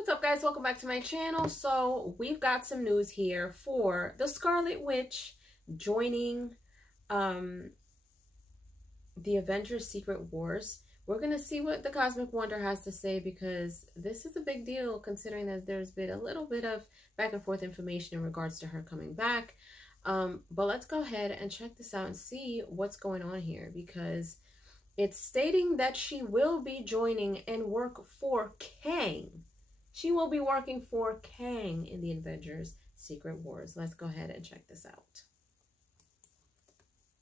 What's up, guys? Welcome back to my channel. So we've got some news here for the Scarlet Witch joining the Avengers Secret Wars. We're gonna see what the Cosmic Wonder has to say, because this is a big deal considering that there's been a little bit of back and forth information in regards to her coming back. But let's go ahead and check this out and see what's going on here, because it's stating that she will be joining and work for Kang. She will be working for Kang in the Avengers Secret Wars. Let's go ahead and check this out.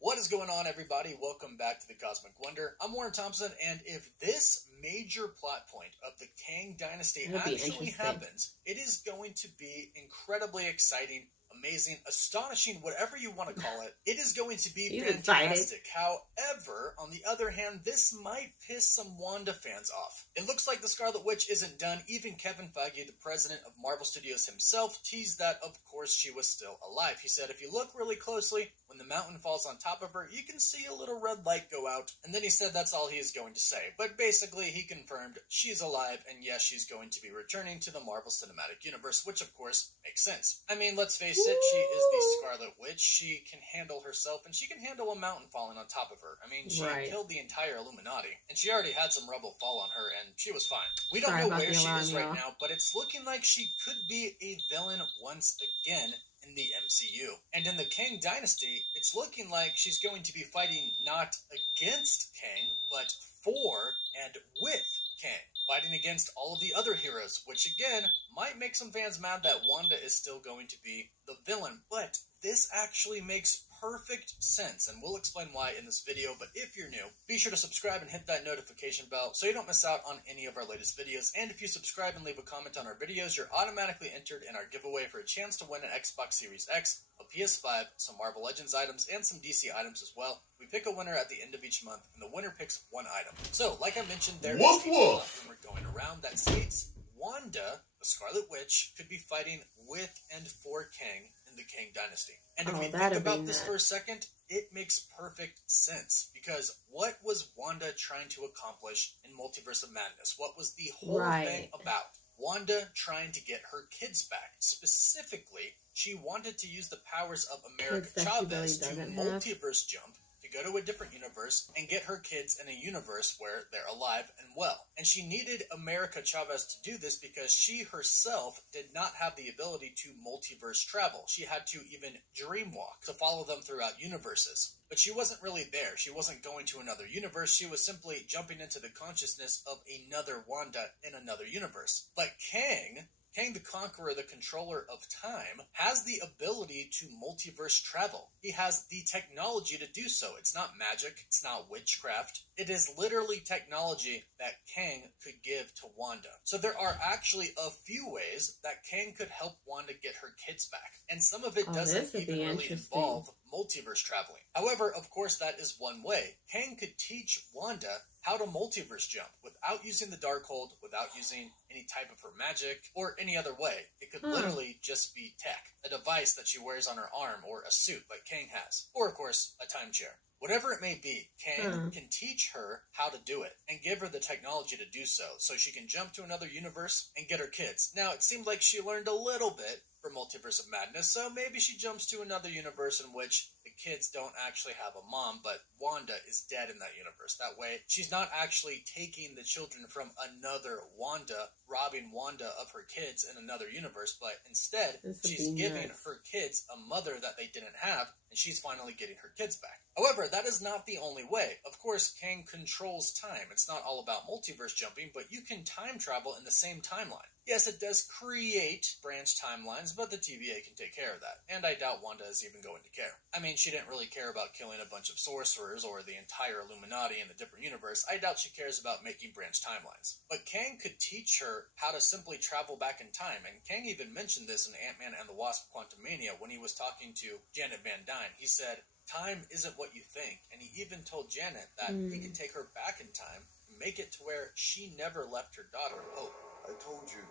What is going on, everybody? Welcome back to the Cosmic Wonder. I'm Warren Thompson, and if this major plot point of the Kang Dynasty actually happens, it is going to be incredibly exciting, amazing, astonishing, whatever you want to call it. It is going to be fantastic. However, on the other hand, this might piss some Wanda fans off. It looks like the Scarlet Witch isn't done. Even Kevin Feige, the president of Marvel Studios himself, teased that, of course, she was still alive. He said, if you look really closely, when the mountain falls on top of her, you can see a little red light go out. And then he said that's all he is going to say. But basically, he confirmed she's alive, and yes, she's going to be returning to the Marvel Cinematic Universe, which, of course, makes sense. I mean, let's face it, she is the Scarlet Witch. She can handle herself, and she can handle a mountain falling on top of her. I mean, she killed the entire Illuminati, and she already had some rubble fall on her, and she was fine. We don't know where she is right now, but it's looking like she could be a villain once again in the MCU. And in the Kang Dynasty, it's looking like she's going to be fighting not against Kang, but for and with Kang, fighting against all of the other heroes, which again might make some fans mad that Wanda is still going to be the villain. But this actually makes perfect sense, and we'll explain why in this video. But if you're new, be sure to subscribe and hit that notification bell so you don't miss out on any of our latest videos. And if you subscribe and leave a comment on our videos, you're automatically entered in our giveaway for a chance to win an Xbox Series X, a PS5, some Marvel Legends items, and some DC items as well. We pick a winner at the end of each month, and the winner picks one item. So, like I mentioned, there is a rumor going around that states Wanda, the Scarlet Witch, could be fighting with and for Kang in the Kang Dynasty. And if we think about this for a second, it makes perfect sense. Because what was Wanda trying to accomplish in Multiverse of Madness? What was the whole thing about? Wanda trying to get her kids back. Specifically, she wanted to use the powers of America Chavez to multiverse jump, to go to a different universe and get her kids in a universe where they're alive and well. And she needed America Chavez to do this because she herself did not have the ability to multiverse travel. She had to even dreamwalk to follow them throughout universes. But she wasn't really there. She wasn't going to another universe. She was simply jumping into the consciousness of another Wanda in another universe. But Kang the Conqueror, the controller of time, has the ability to multiverse travel. He has the technology to do so. It's not magic. It's not witchcraft. It is literally technology that Kang could give to Wanda. So there are actually a few ways that Kang could help Wanda get her kids back. And some of it doesn't even really involve multiverse traveling. However, of course, that is one way. Kang could teach Wanda how to multiverse jump without using the Darkhold, without using any type of her magic, or any other way. It could literally just be tech, a device that she wears on her arm, or a suit like Kang has, or of course, a time chair. Whatever it may be, Kang can teach her how to do it and give her the technology to do so she can jump to another universe and get her kids. Now, it seemed like she learned a little bit for Multiverse of Madness, so maybe she jumps to another universe in which the kids don't actually have a mom, but Wanda is dead in that universe. That way, she's not actually taking the children from another Wanda, robbing Wanda of her kids in another universe, but instead, she's giving her kids a mother that they didn't have, and she's finally getting her kids back. However, that is not the only way. Of course, Kang controls time. It's not all about multiverse jumping, but you can time travel in the same timeline. Yes, it does create branch timelines, but the TVA can take care of that. And I doubt Wanda is even going to care. I mean, she didn't really care about killing a bunch of sorcerers or the entire Illuminati in a different universe. I doubt she cares about making branch timelines. But Kang could teach her how to simply travel back in time. And Kang even mentioned this in Ant-Man and the Wasp: Quantumania when he was talking to Janet Van Dyne. He said, time isn't what you think. And he even told Janet that he could take her back in time and make it to where she never left her daughter Hope. I told you,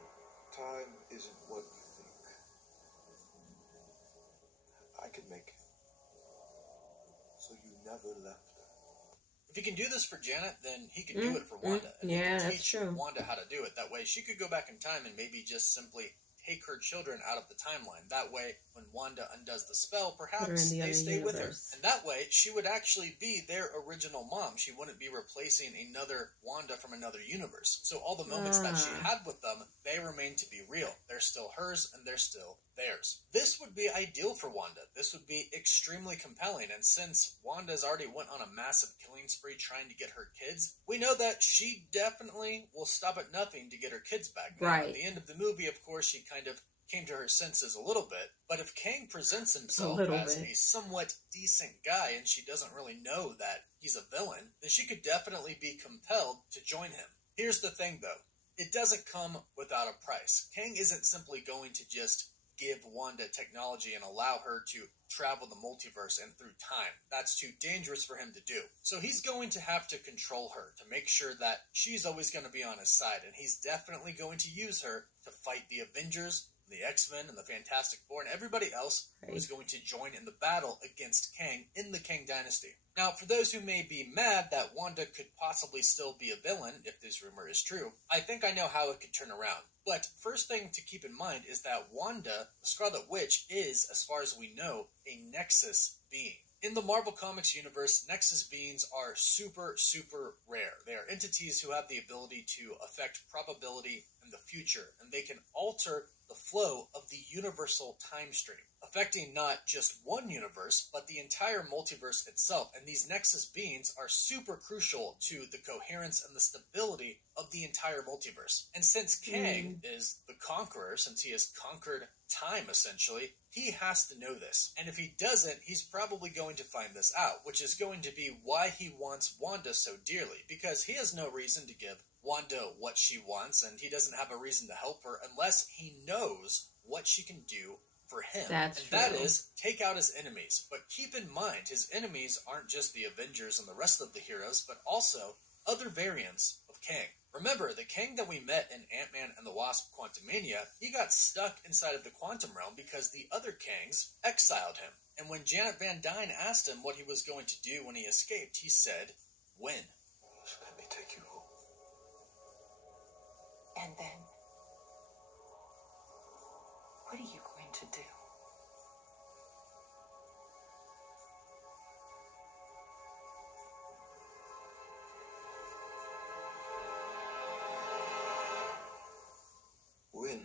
time isn't what you think. I could make it. So you never left her. If he can do this for Janet, then he can do it for Wanda. And he can teach Wanda how to do it. That way she could go back in time and maybe just simply take her children out of the timeline. That way, when Wanda undoes the spell, perhaps they stay with her. And that way, she would actually be their original mom. She wouldn't be replacing another Wanda from another universe. So all the moments that she had with them, they remain to be real. They're still hers, and they're still theirs. This would be ideal for Wanda. This would be extremely compelling. And since Wanda's already went on a massive killing spree trying to get her kids, we know that she definitely will stop at nothing to get her kids back. Now, at the end of the movie, of course, she kind of came to her senses a little bit, but if Kang presents himself as a somewhat decent guy and she doesn't really know that he's a villain, then she could definitely be compelled to join him. Here's the thing though, it doesn't come without a price. Kang isn't simply going to just give Wanda technology and allow her to travel the multiverse and through time. That's too dangerous for him to do. So he's going to have to control her to make sure that she's always going to be on his side, and he's definitely going to use her to fight the Avengers, the X-Men, and the Fantastic Four, and everybody else who is going to join in the battle against Kang in the Kang Dynasty. Now, for those who may be mad that Wanda could possibly still be a villain, if this rumor is true, I think I know how it could turn around. But first thing to keep in mind is that Wanda, the Scarlet Witch, is, as far as we know, a Nexus being. In the Marvel Comics universe, Nexus beings are super, super rare. They are entities who have the ability to affect probability in the future, and they can alter the flow of the universal time stream, affecting not just one universe, but the entire multiverse itself. And these Nexus beings are super crucial to the coherence and the stability of the entire multiverse. And since Kang is the Conqueror, since he has conquered time, essentially, he has to know this. And if he doesn't, he's probably going to find this out, which is going to be why he wants Wanda so dearly, because he has no reason to give Wanda what she wants, and he doesn't have a reason to help her unless he knows what she can do for him. That is, take out his enemies. But keep in mind, his enemies aren't just the Avengers and the rest of the heroes, but also other variants of Kang. Remember, the Kang that we met in Ant-Man and the Wasp Quantumania, he got stuck inside of the quantum realm because the other Kangs exiled him. And when Janet Van Dyne asked him what he was going to do when he escaped, he said, "When?" Let me take you home. And then, what are you going to do? Win.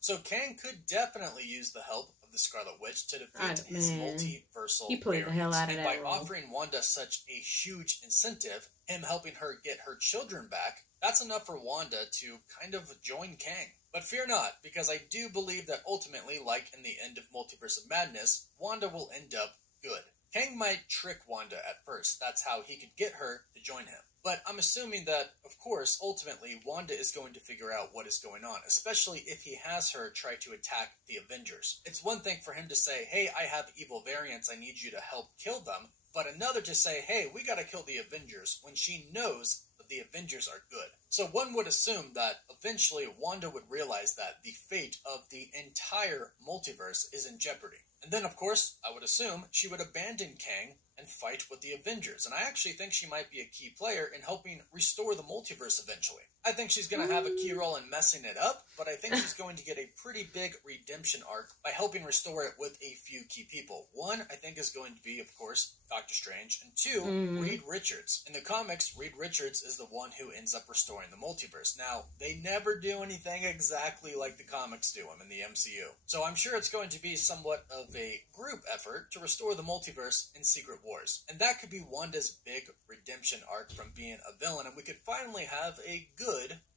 So Kang could definitely use the help of the Scarlet Witch to defeat his multiversal He played the hell out of that by role. offering Wanda such a huge incentive, him helping her get her children back, that's enough for Wanda to kind of join Kang. But fear not, because I do believe that ultimately, like in the end of Multiverse of Madness, Wanda will end up good. Kang might trick Wanda at first. That's how he could get her to join him. But I'm assuming that, of course, ultimately, Wanda is going to figure out what is going on, especially if he has her try to attack the Avengers. It's one thing for him to say, hey, I have evil variants, I need you to help kill them, but another to say, hey, we gotta kill the Avengers, when she knows that the Avengers are good. So one would assume that eventually Wanda would realize that the fate of the entire multiverse is in jeopardy. And then, of course, I would assume she would abandon Kang and fight with the Avengers. And I actually think she might be a key player in helping restore the multiverse eventually. I think she's going to have a key role in messing it up, but I think she's going to get a pretty big redemption arc by helping restore it with a few key people. One, I think, is going to be, of course, Doctor Strange, and two, Reed Richards. In the comics, Reed Richards is the one who ends up restoring the multiverse. Now, they never do anything exactly like the comics do them in the MCU. So I'm sure it's going to be somewhat of a group effort to restore the multiverse in Secret Wars. And that could be Wanda's big redemption arc from being a villain, and we could finally have a good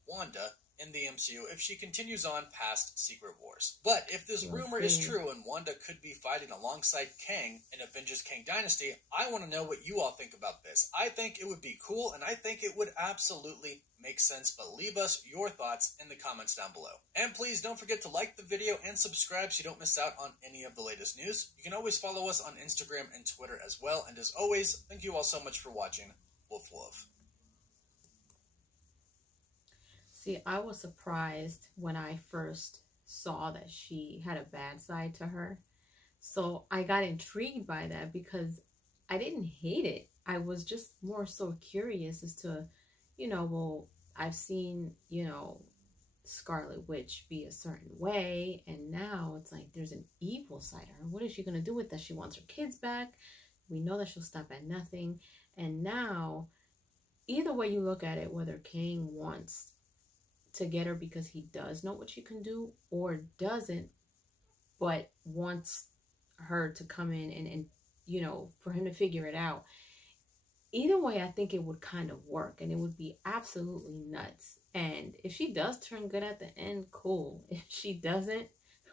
Wanda in the MCU if she continues on past Secret Wars. But if this rumor is true and Wanda could be fighting alongside Kang in Avengers Kang Dynasty, I want to know what you all think about this. I think it would be cool, and I think it would absolutely make sense, but leave us your thoughts in the comments down below. And please don't forget to like the video and subscribe so you don't miss out on any of the latest news. You can always follow us on Instagram and Twitter as well, and as always, thank you all so much for watching. Wolf Love. See, I was surprised when I first saw that she had a bad side to her. So I got intrigued by that because I didn't hate it. I was just more so curious as to, you know, well, I've seen, you know, Scarlet Witch be a certain way, and now it's like there's an evil side of her. What is she going to do with that? She wants her kids back. We know that she'll stop at nothing. And now, either way you look at it, whether Kang wants to get her because he does know what she can do or doesn't, but wants her to come in and you know, for him to figure it out. Either way, I think it would kind of work, and it would be absolutely nuts. And if she does turn good at the end, cool. If she doesn't,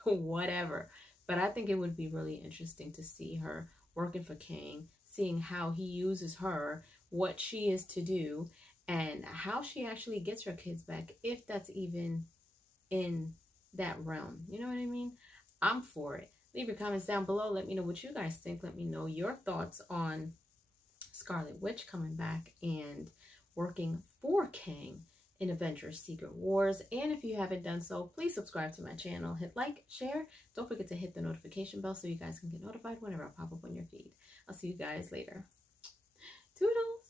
whatever. But I think it would be really interesting to see her working for Kang, seeing how he uses her, what she is to do, and how she actually gets her kids back, if that's even in that realm. You know what I mean? I'm for it. Leave your comments down below. Let me know what you guys think. Let me know your thoughts on Scarlet Witch coming back and working for Kang in Avengers Secret Wars. And if you haven't done so, please subscribe to my channel. Hit like, share. Don't forget to hit the notification bell so you guys can get notified whenever I pop up on your feed. I'll see you guys later. Toodles!